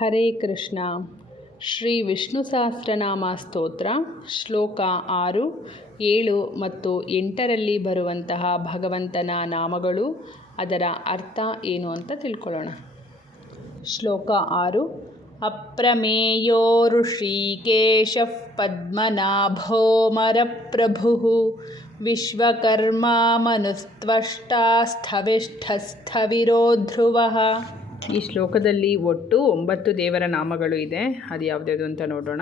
ಹರೇ ಕೃಷ್ಣ. ಶ್ರೀ ವಿಷ್ಣು ಸಹಸ್ರನಾಮ ಸ್ತೋತ್ರ, ಶ್ಲೋಕ ಆರು, ಏಳು ಮತ್ತು ಎಂಟರಲ್ಲಿ ಬರುವಂತಹ ಭಗವಂತನ ನಾಮಗಳು ಅದರ ಅರ್ಥ ಏನು ಅಂತ ತಿಳ್ಕೊಳ್ಳೋಣ. ಶ್ಲೋಕ ಆರು ಅಪ್ರಮೇಯೋ ಋಷಿಕೇಶಃ ಪದ್ಮನಾಭೋಮರಪ್ರಭುಃ ವಿಶ್ವಕರ್ಮಾ ಮನುಸ್ತ್ವಷ್ಟಾ ಸ್ಥವಿಷ್ಠಸ್ಥವಿರೋ ಧ್ರುವಃ ಈ ಶ್ಲೋಕದಲ್ಲಿ ಒಟ್ಟು ಒಂಬತ್ತು ದೇವರ ನಾಮಗಳು ಇದೆ. ಅದು ಯಾವುದ್ಯಾವುದು ಅಂತ ನೋಡೋಣ.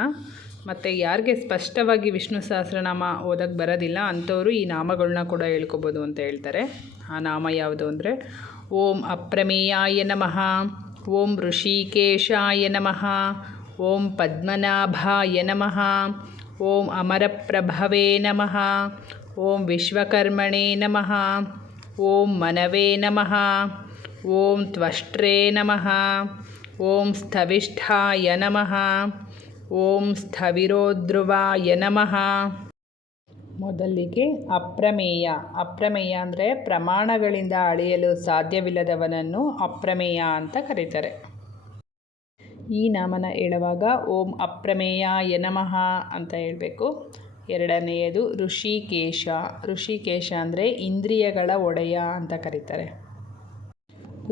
ಮತ್ತು ಯಾರಿಗೆ ಸ್ಪಷ್ಟವಾಗಿ ವಿಷ್ಣು ಸಹಸ್ರನಾಮ ಓದಕ್ಕೆ ಬರೋದಿಲ್ಲ, ಅಂಥವರು ಈ ನಾಮಗಳನ್ನ ಕೂಡ ಹೇಳ್ಕೊಬೋದು ಅಂತ ಹೇಳ್ತಾರೆ. ಆ ನಾಮ ಯಾವುದು ಅಂದರೆ, ಓಂ ಅಪ್ರಮೇಯಾಯ ನಮಃ, ಓಂ ಋಷಿಕೇಶಾಯ ನಮಃ, ಓಂ ಪದ್ಮನಾಭಾಯ ನಮಃ, ಓಂ ಅಮರಪ್ರಭವೇ ನಮಃ, ಓಂ ವಿಶ್ವಕರ್ಮಣೇ ನಮಃ, ಓಂ ಮನವೇ ನಮಃ. ಓಂ ತ್ವಷ್ಟ್ರೇ ನಮಃ. ಓಂ ಸ್ಥವಿಷ್ಠಾಯ ನಮಃ. ಓಂ ಸ್ಥವಿರೋಧ್ರುವಾಯ ನಮಃ. ಮೊದಲಿಗೆ ಅಪ್ರಮೇಯ. ಅಪ್ರಮೇಯ ಅಂದರೆ ಪ್ರಮಾಣಗಳಿಂದ ಅಳೆಯಲು ಸಾಧ್ಯವಿಲ್ಲದವನನ್ನು ಅಪ್ರಮೇಯ ಅಂತ ಕರೀತಾರೆ. ಈ ನಾಮನ ಹೇಳುವಾಗ ಓಂ ಅಪ್ರಮೇಯ ನಮಃ ಅಂತ ಹೇಳಬೇಕು. ಎರಡನೆಯದು ಋಷಿಕೇಶ. ಋಷಿಕೇಶ ಅಂದರೆ ಇಂದ್ರಿಯಗಳ ಒಡೆಯ ಅಂತ ಕರೀತಾರೆ.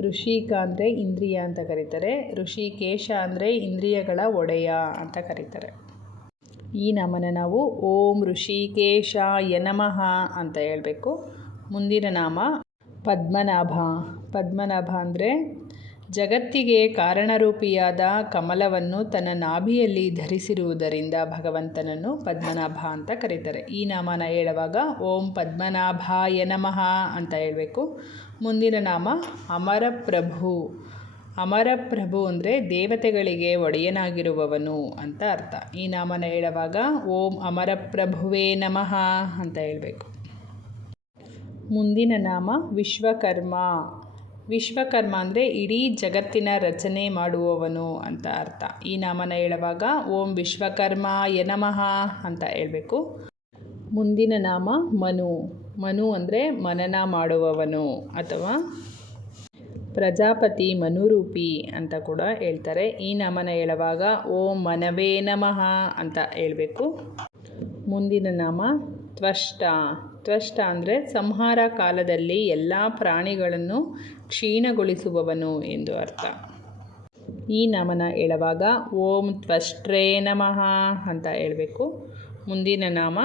ಋಷಿಕ ಅಂದರೆ ಇಂದ್ರಿಯ ಅಂತ ಕರೀತಾರೆ. ಋಷಿಕೇಶ ಅಂದರೆ ಇಂದ್ರಿಯಗಳ ಒಡೆಯ ಅಂತ ಕರೀತಾರೆ. ಈ ನಾಮನ ನಾವು ಓಂ ಋಷಿಕೇಶ ಯನಮಃ ಅಂತ ಹೇಳಬೇಕು. ಮುಂದಿನ ನಾಮ ಪದ್ಮನಾಭ. ಪದ್ಮನಾಭ ಅಂದರೆ ಜಗತ್ತಿಗೆ ಕಾರಣರೂಪಿಯಾದ ಕಮಲವನ್ನು ತನ್ನ ನಾಭಿಯಲ್ಲಿ ಧರಿಸಿರುವುದರಿಂದ ಭಗವಂತನನ್ನು ಪದ್ಮನಾಭ ಅಂತ ಕರೀತಾರೆ. ಈ ನಾಮನ ಹೇಳುವಾಗ ಓಂ ಪದ್ಮನಾಭಾಯ ನಮಃ ಅಂತ ಹೇಳಬೇಕು. ಮುಂದಿನ ನಾಮ ಅಮರಪ್ರಭು. ಅಮರಪ್ರಭು ಅಂದರೆ ದೇವತೆಗಳಿಗೆ ಒಡೆಯನಾಗಿರುವವನು ಅಂತ ಅರ್ಥ. ಈ ನಾಮನ ಹೇಳುವಾಗ ಓಂ ಅಮರಪ್ರಭುವೇ ನಮಃ ಅಂತ ಹೇಳಬೇಕು. ಮುಂದಿನ ನಾಮ ವಿಶ್ವಕರ್ಮ. ವಿಶ್ವಕರ್ಮ ಅಂದರೆ ಇಡೀ ಜಗತ್ತಿನ ರಚನೆ ಮಾಡುವವನು ಅಂತ ಅರ್ಥ. ಈ ನಾಮನ ಹೇಳುವಾಗ ಓಂ ವಿಶ್ವಕರ್ಮ ನಮಃ ಅಂತ ಹೇಳಬೇಕು. ಮುಂದಿನ ನಾಮ ಮನು. ಮನು ಅಂದರೆ ಮನನ ಮಾಡುವವನು ಅಥವಾ ಪ್ರಜಾಪತಿ ಮನುರೂಪಿ ಅಂತ ಕೂಡ ಹೇಳ್ತಾರೆ. ಈ ನಾಮನ ಹೇಳುವಾಗ ಓಂ ಮನವೇ ನಮಃ ಅಂತ ಹೇಳಬೇಕು. ಮುಂದಿನ ನಾಮ ತ್ವಷ್ಟ. ತ್ವಷ್ಟ ಅಂದರೆ ಸಂಹಾರ ಕಾಲದಲ್ಲಿ ಎಲ್ಲ ಪ್ರಾಣಿಗಳನ್ನು ಕ್ಷೀಣಗೊಳಿಸುವವನು ಎಂದು ಅರ್ಥ. ಈ ನಾಮನ ಹೇಳುವಾಗ ಓಂ ತ್ವಷ್ಟ್ರೇ ನಮಃ ಅಂತ ಹೇಳಬೇಕು. ಮುಂದಿನ ನಾಮ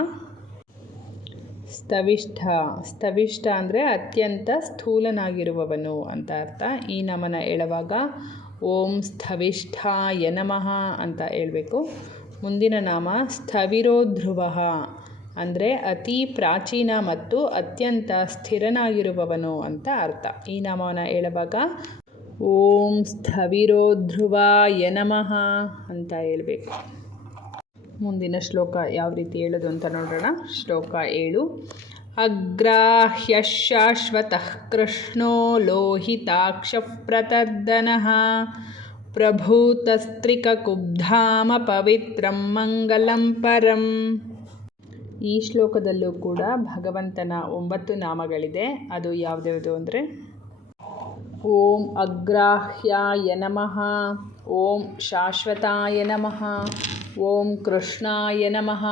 ಸ್ತವಿಷ್ಠ ಸ್ತವಿಷ್ಠ ಅಂದರೆ ಅತ್ಯಂತ ಸ್ಥೂಲನಾಗಿರುವವನು ಅಂತ ಅರ್ಥ. ಈ ನಾಮನ ಹೇಳುವಾಗ ಓಂ ಸ್ತವಿಷ್ಠಾಯ ನಮಃ ಅಂತ ಹೇಳಬೇಕು. ಮುಂದಿನ ನಾಮ ಸ್ಥವಿರೋಧ್ರುವ. ಅಂದರೆ ಅತಿ ಪ್ರಾಚೀನ ಮತ್ತು ಅತ್ಯಂತ ಸ್ಥಿರನಾಗಿರುವವನು ಅಂತ ಅರ್ಥ. ಈ ನಾಮವನ್ನು ಹೇಳುವಾಗ ಓಂ ಸ್ಥವಿರೋಧ್ರುವಾಯ ನಮಃ ಅಂತ ಹೇಳಬೇಕು. ಮುಂದಿನ ಶ್ಲೋಕ ಯಾವ ರೀತಿ ಹೇಳೋದು ಅಂತ ನೋಡೋಣ. ಶ್ಲೋಕ ಏಳು. ಅಗ್ರಾಹ್ಯ ಶಾಶ್ವತಃ ಕೃಷ್ಣೋ ಲೋಹಿತಾಕ್ಷ ಪ್ರತರ್ದನಃ ಪ್ರಭೂತಸ್ತ್ರಿಕಕುಬ್ಧಾಮ ಪವಿತ್ರಂ ಮಂಗಲಂ ಪರಂ. ಈ ಶ್ಲೋಕದಲ್ಲೂ ಕೂಡ ಭಗವಂತನ ಒಂಬತ್ತು ನಾಮಗಳಿದೆ. ಅದು ಯಾವುದ್ಯಾವುದು ಅಂದರೆ? ಓಂ ಅಗ್ರಾಹ್ಯಾಯ ನಮಃ, ಓಂ ಶಾಶ್ವತಾಯ ನಮಃ, ಓಂ ಕೃಷ್ಣಾಯ ನಮಃ,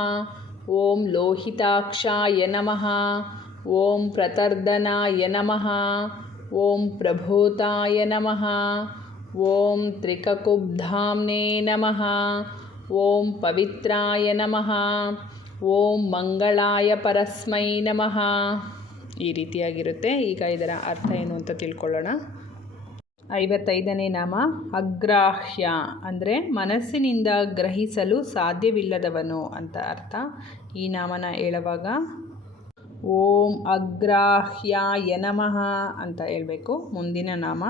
ಓಂ ಲೋಹಿತಾಕ್ಷಾಯ ನಮಃ, ಓಂ ಪ್ರತರ್ದನಾಯ ನಮಃ, ಓಂ ಪ್ರಭೂತಾಯ ನಮಃ, ಓಂ ತ್ರಿಕಕುಬ್ಧಾಮ್ನೇ ನಮಃ, ಓಂ ಪವಿತ್ರಾಯ ನಮಃ ಓಂ ಮಂಗಳಾಯ ಪರಸ್ಮೈ ನಮಃ. ಈ ರೀತಿಯಾಗಿರುತ್ತೆ. ಈಗ ಇದರ ಅರ್ಥ ಏನು ಅಂತ ತಿಳ್ಕೊಳ್ಳೋಣ. ಐವತ್ತೈದನೇ ನಾಮ ಅಗ್ರಾಹ್ಯ ಅಂದರೆ ಮನಸ್ಸಿನಿಂದ ಗ್ರಹಿಸಲು ಸಾಧ್ಯವಿಲ್ಲದವನು ಅಂತ ಅರ್ಥ. ಈ ನಾಮನ ಹೇಳುವಾಗ ಓಂ ಅಗ್ರಾಹ್ಯಾಯ ನಮಃ ಅಂತ ಹೇಳಬೇಕು. ಮುಂದಿನ ನಾಮ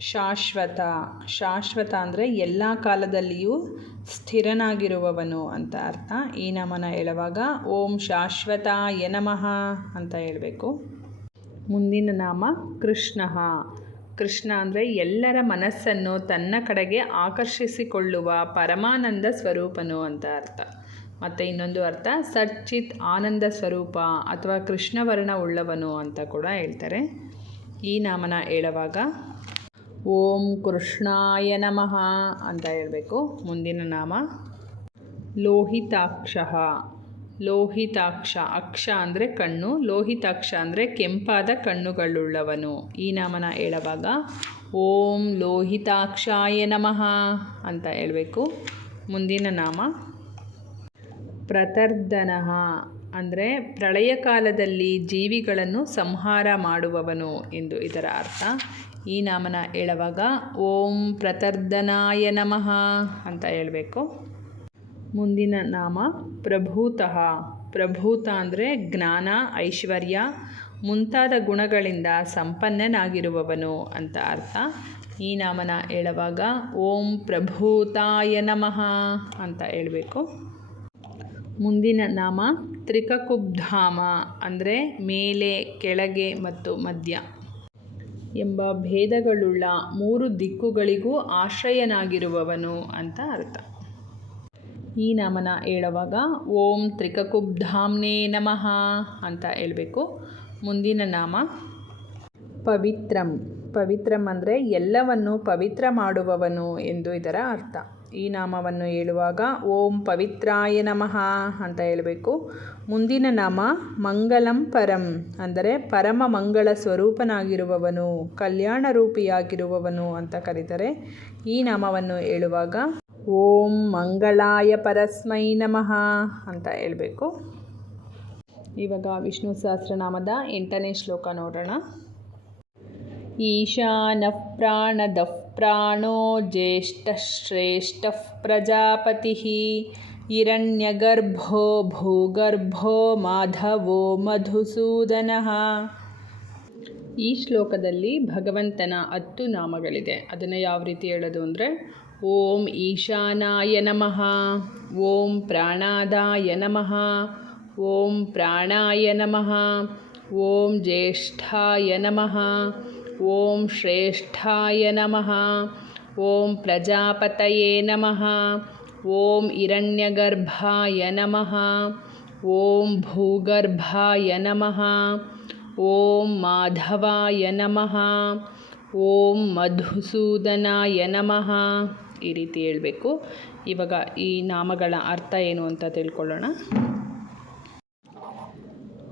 ಶಾಶ್ವತ. ಶಾಶ್ವತ ಅಂದರೆ ಎಲ್ಲ ಕಾಲದಲ್ಲಿಯೂ ಸ್ಥಿರನಾಗಿರುವವನು ಅಂತ ಅರ್ಥ. ಈ ನಮನ ಹೇಳುವಾಗ ಓಂ ಶಾಶ್ವತ ನಮಃ ಅಂತ ಹೇಳಬೇಕು. ಮುಂದಿನ ನಾಮ ಕೃಷ್ಣ. ಕೃಷ್ಣ ಅಂದರೆ ಎಲ್ಲರ ಮನಸ್ಸನ್ನು ತನ್ನ ಕಡೆಗೆ ಆಕರ್ಷಿಸಿಕೊಳ್ಳುವ ಪರಮಾನಂದ ಸ್ವರೂಪನು ಅಂತ ಅರ್ಥ. ಮತ್ತು ಇನ್ನೊಂದು ಅರ್ಥ, ಸಚ್ಚಿತ್ ಆನಂದ ಸ್ವರೂಪ ಅಥವಾ ಕೃಷ್ಣವರ್ಣ ಉಳ್ಳವನು ಅಂತ ಕೂಡ ಹೇಳ್ತಾರೆ. ಈ ನಾಮನ ಹೇಳುವಾಗ ಓಂ ಕೃಷ್ಣಾಯ ನಮಃ ಅಂತ ಹೇಳಬೇಕು. ಮುಂದಿನ ನಾಮ ಲೋಹಿತಾಕ್ಷ. ಲೋಹಿತಾಕ್ಷ, ಅಕ್ಷ ಅಂದರೆ ಕಣ್ಣು, ಲೋಹಿತಾಕ್ಷ ಅಂದರೆ ಕೆಂಪಾದ ಕಣ್ಣುಗಳುಳ್ಳವನು. ಈ ನಾಮನ ಹೇಳುವಾಗ ಓಂ ಲೋಹಿತಾಕ್ಷಾಯ ನಮಃ ಅಂತ ಹೇಳಬೇಕು. ಮುಂದಿನ ನಾಮ ಪ್ರತರ್ಧನಃ ಅಂದರೆ ಪ್ರಳಯ ಕಾಲದಲ್ಲಿ ಜೀವಿಗಳನ್ನು ಸಂಹಾರ ಮಾಡುವವನು ಎಂದು ಇದರ ಅರ್ಥ. ಈ ನಾಮನ ಹೇಳುವಾಗ ಓಂ ಪ್ರತರ್ದನಾಯ ನಮಃ ಅಂತ ಹೇಳಬೇಕು. ಮುಂದಿನ ನಾಮ ಪ್ರಭೂತಃ. ಪ್ರಭೂತ ಅಂದರೆ ಜ್ಞಾನ, ಐಶ್ವರ್ಯ, ಮುಂತಾದ ಗುಣಗಳಿಂದ ಸಂಪನ್ನನಾಗಿರುವವನು ಅಂತ ಅರ್ಥ. ಈ ನಾಮನ ಹೇಳುವಾಗ ಓಂ ಪ್ರಭೂತಾಯ ನಮಃ ಅಂತ ಹೇಳಬೇಕು. ಮುಂದಿನ ನಾಮ ತ್ರಿಕಕುಬ್ಧಾಮ ಅಂದರೆ ಮೇಲೆ, ಕೆಳಗೆ ಮತ್ತು ಮಧ್ಯ. ಎಂಬ ಭೇದಗಳುಳ್ಳ ಮೂರು ದಿಕ್ಕುಗಳಿಗೂ ಆಶ್ರಯನಾಗಿರುವವನು ಅಂತ ಅರ್ಥ. ಈ ನಾಮನ ಹೇಳುವಾಗ ಓಂ ತ್ರಿಕಕುಬ್ಧಾಮ್ನೇ ನಮಃ ಅಂತ ಹೇಳಬೇಕು. ಮುಂದಿನ ನಾಮ ಪವಿತ್ರಂ. ಪವಿತ್ರಂ ಅಂದರೆ ಎಲ್ಲವನ್ನು ಪವಿತ್ರ ಮಾಡುವವನು ಎಂದು ಇದರ ಅರ್ಥ. ಈ ನಾಮವನ್ನು ಹೇಳುವಾಗ ಓಂ ಪವಿತ್ರಾಯ ನಮಃ ಅಂತ ಹೇಳಬೇಕು. ಮುಂದಿನ ನಾಮ ಮಂಗಲಂ ಪರಂ ಅಂದರೆ ಪರಮ ಮಂಗಳ ಸ್ವರೂಪನಾಗಿರುವವನು ಕಲ್ಯಾಣ ರೂಪಿಯಾಗಿರುವವನು ಅಂತ ಕರೀತಾರೆ. ಈ ನಾಮವನ್ನು ಹೇಳುವಾಗ ಓಂ ಮಂಗಳಾಯ ಪರಸ್ಮೈ ನಮಃ ಅಂತ ಹೇಳಬೇಕು. ಇವಾಗ ವಿಷ್ಣು ಸಹಸ್ರನಾಮದ ಎಂಟನೇ ಶ್ಲೋಕ ನೋಡೋಣ. ಈಶಾನ ಪ್ರಾಣದಃ ಪ್ರಾಣೋ ಜ್ಯೇಷ್ಠಶ್ರೇಷ್ಠ ಪ್ರಜಾಪತಿ ಹಿರಣ್ಯಗರ್ಭೋ ಭೂಗರ್ಭೋ ಮಾಧವೋ ಮಧುಸೂದನಃ ಈ ಶ್ಲೋಕದಲ್ಲಿ ಭಗವಂತನ ಹತ್ತು ನಾಮಗಳಿದೆ. ಅದನ್ನು ಯಾವ ರೀತಿ ಹೇಳೋದು ಅಂದರೆ, ಓಂ ಈಶಾನಾಯ ನಮಃ, ಓಂ ಪ್ರಾಣಾದಾಯ ನಮಃ, ಓಂ ಪ್ರಾಣಾಯ ನಮಃ, ಓಂ ಜ್ಯೇಷ್ಠಾಯ ನಮಃ ಓಂ ಶ್ರೇಷ್ಠಾಯ ನಮಃ ಓಂ ಪ್ರಜಾಪತಯೇ ನಮಃ ಓಂ ಹಿರಣ್ಯಗರ್ಭಾಯ ನಮಃ ಓಂ ಭೂಗರ್ಭಾಯ ನಮಃ ಓಂ ಮಾಧವಾಯ ನಮಃ ಓಂ ಮಧುಸೂದನಾಯ ನಮಃ ಈ ರೀತಿ ಹೇಳಬೇಕು. ಇವಾಗ ಈ ನಾಮಗಳ ಅರ್ಥ ಏನು ಅಂತ ತಿಳ್ಕೊಳ್ಳೋಣ.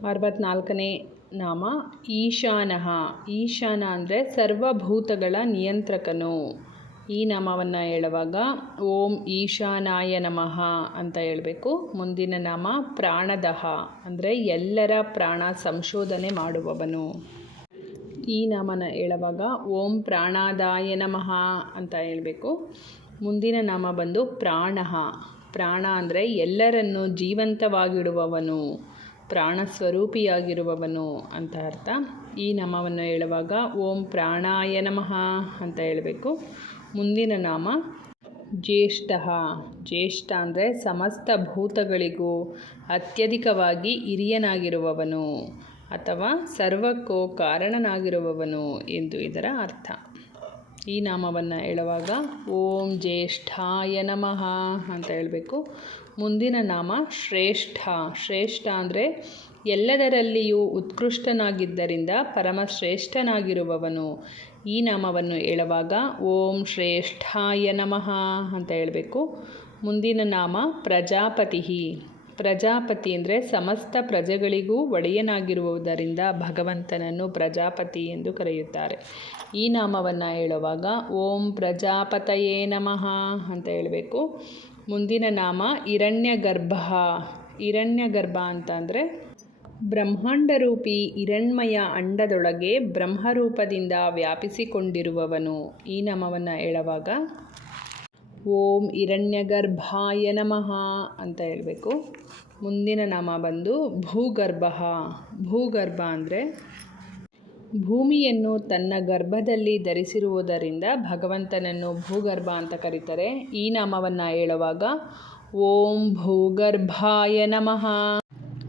ಅರವತ್ನಾಲ್ಕನೇ ನಾಮ ಈಶಾನಃ. ಈಶಾನ ಅಂದರೆ ಸರ್ವಭೂತಗಳ ನಿಯಂತ್ರಕನು. ಈ ನಾಮವನ್ನು ಹೇಳುವಾಗ ಓಂ ಈಶಾನಾಯ ನಮಃ ಅಂತ ಹೇಳಬೇಕು. ಮುಂದಿನ ನಾಮ ಪ್ರಾಣದಹ ಅಂದರೆ ಎಲ್ಲರ ಪ್ರಾಣ ಸಂಶೋಧನೆ ಮಾಡುವವನು. ಈ ನಾಮನ ಹೇಳುವಾಗ ಓಂ ಪ್ರಾಣಾದಾಯ ನಮಃ ಅಂತ ಹೇಳಬೇಕು. ಮುಂದಿನ ನಾಮ ಬಂದು ಪ್ರಾಣಃ. ಪ್ರಾಣ ಅಂದರೆ ಎಲ್ಲರನ್ನು ಜೀವಂತವಾಗಿಡುವವನು. ಪ್ರಾಣ ಸ್ವರೂಪಿಯಾಗಿರುವವನು ಅಂತ ಅರ್ಥ. ಈ ನಾಮವನ್ನು ಹೇಳುವಾಗ ಓಂ ಪ್ರಾಣಾಯ ನಮಃ ಅಂತ ಹೇಳಬೇಕು. ಮುಂದಿನ ನಾಮ ಜ್ಯೇಷ್ಠ. ಜ್ಯೇಷ್ಠ ಅಂದರೆ ಸಮಸ್ತ ಭೂತಗಳಿಗೂ ಅತ್ಯಧಿಕವಾಗಿ ಹಿರಿಯನಾಗಿರುವವನು ಅಥವಾ ಸರ್ವಕ್ಕೂ ಕಾರಣನಾಗಿರುವವನು ಎಂದು ಇದರ ಅರ್ಥ. ಈ ನಾಮವನ್ನು ಹೇಳುವಾಗ ಓಂ ಜ್ಯೇಷ್ಠಾಯ ನಮಃ ಅಂತ ಹೇಳಬೇಕು. ಮುಂದಿನ ನಾಮ ಶ್ರೇಷ್ಠ. ಶ್ರೇಷ್ಠ ಅಂದರೆ ಎಲ್ಲದರಲ್ಲಿಯೂ ಉತ್ಕೃಷ್ಟನಾಗಿದ್ದರಿಂದ ಪರಮ ಶ್ರೇಷ್ಠನಾಗಿರುವವನು ಈ ನಾಮವನ್ನು ಹೇಳುವಾಗ ಓಂ ಶ್ರೇಷ್ಠಾಯ ನಮಃ ಅಂತ ಹೇಳಬೇಕು. ಮುಂದಿನ ನಾಮ ಪ್ರಜಾಪತಿ ಪ್ರಜಾಪತಿ ಅಂದರೆ ಸಮಸ್ತ ಪ್ರಜೆಗಳಿಗೂ ಒಡೆಯನಾಗಿರುವುದರಿಂದ ಭಗವಂತನನ್ನು ಪ್ರಜಾಪತಿ ಎಂದು ಕರೆಯುತ್ತಾರೆ. ಈ ನಾಮವನ್ನು ಹೇಳುವಾಗ ಓಂ ಪ್ರಜಾಪತಯೇ ನಮಃ ಅಂತ ಹೇಳಬೇಕು. ಮುಂದಿನ ನಾಮ ಹಿರಣ್ಯಗರ್ಭ. ಹಿರಣ್ಯಗರ್ಭ ಅಂತ ಅಂದರೆ ಬ್ರಹ್ಮಾಂಡರೂಪಿ ಹಿರಣ್ಮಯ ಅಂಡದೊಳಗೆ ಬ್ರಹ್ಮರೂಪದಿಂದ ವ್ಯಾಪಿಸಿಕೊಂಡಿರುವವನು. ಈ ನಾಮವನ್ನು ಹೇಳುವಾಗ ಓಂ ಹಿರಣ್ಯಗರ್ಭಾಯ ನಮಃ ಅಂತ ಹೇಳಬೇಕು. ಮುಂದಿನ ನಾಮ ಬಂದು ಭೂಗರ್ಭ. ಭೂಗರ್ಭ ಅಂದರೆ ಭೂಮಿಯನ್ನು ತನ್ನ ಗರ್ಭದಲ್ಲಿ ಧರಿಸಿರುವುದರಿಂದ ಭಗವಂತನನ್ನು ಭೂಗರ್ಭ ಅಂತ ಕರೀತಾರೆ. ಈ ನಾಮವನ್ನು ಹೇಳುವಾಗ ಓಂ ಭೂಗರ್ಭಾಯ ನಮಃ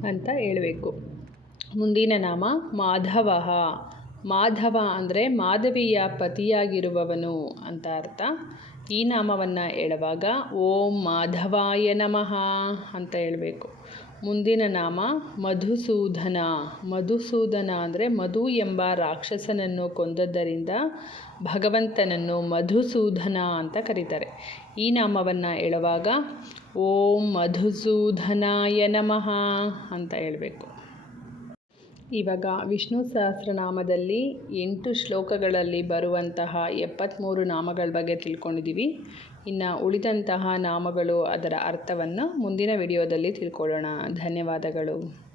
ಅಂತ ಹೇಳಬೇಕು. ಮುಂದಿನ ನಾಮ ಮಾಧವ. ಮಾಧವ ಅಂದರೆ ಮಾಧವಿಯ ಪತಿಯಾಗಿರುವವನು ಅಂತ ಅರ್ಥ. ಈ ನಾಮವನ್ನು ಹೇಳುವಾಗ ಓಂ ಮಾಧವಾಯ ನಮಃ ಅಂತ ಹೇಳಬೇಕು. ಮುಂದಿನ ನಾಮ ಮಧುಸೂದನ. ಮಧುಸೂದನ ಅಂದರೆ ಮಧು ಎಂಬ ರಾಕ್ಷಸನನ್ನು ಕೊಂದದ್ದರಿಂದ ಭಗವಂತನನ್ನು ಮಧುಸೂದನ ಅಂತ ಕರೀತಾರೆ. ಈ ನಾಮವನ್ನು ಹೇಳುವಾಗ ಓಂ ಮಧುಸೂದನಾಯ ನಮಃ ಅಂತ ಹೇಳಬೇಕು. ಇವಾಗ ವಿಷ್ಣು ಸಹಸ್ರನಾಮದಲ್ಲಿ ಎಂಟು ಶ್ಲೋಕಗಳಲ್ಲಿ ಬರುವಂತಹ ಎಪ್ಪತ್ತ್ಮೂರು ನಾಮಗಳ ಬಗ್ಗೆ ತಿಳ್ಕೊಂಡಿದ್ದೀವಿ. ಇನ್ನು ಉಳಿದಂತಹ ನಾಮಗಳು ಅದರ ಅರ್ಥವನ್ನು ಮುಂದಿನ ವಿಡಿಯೋದಲ್ಲಿ ತಿಳ್ಕೊಳ್ಳೋಣ. ಧನ್ಯವಾದಗಳು.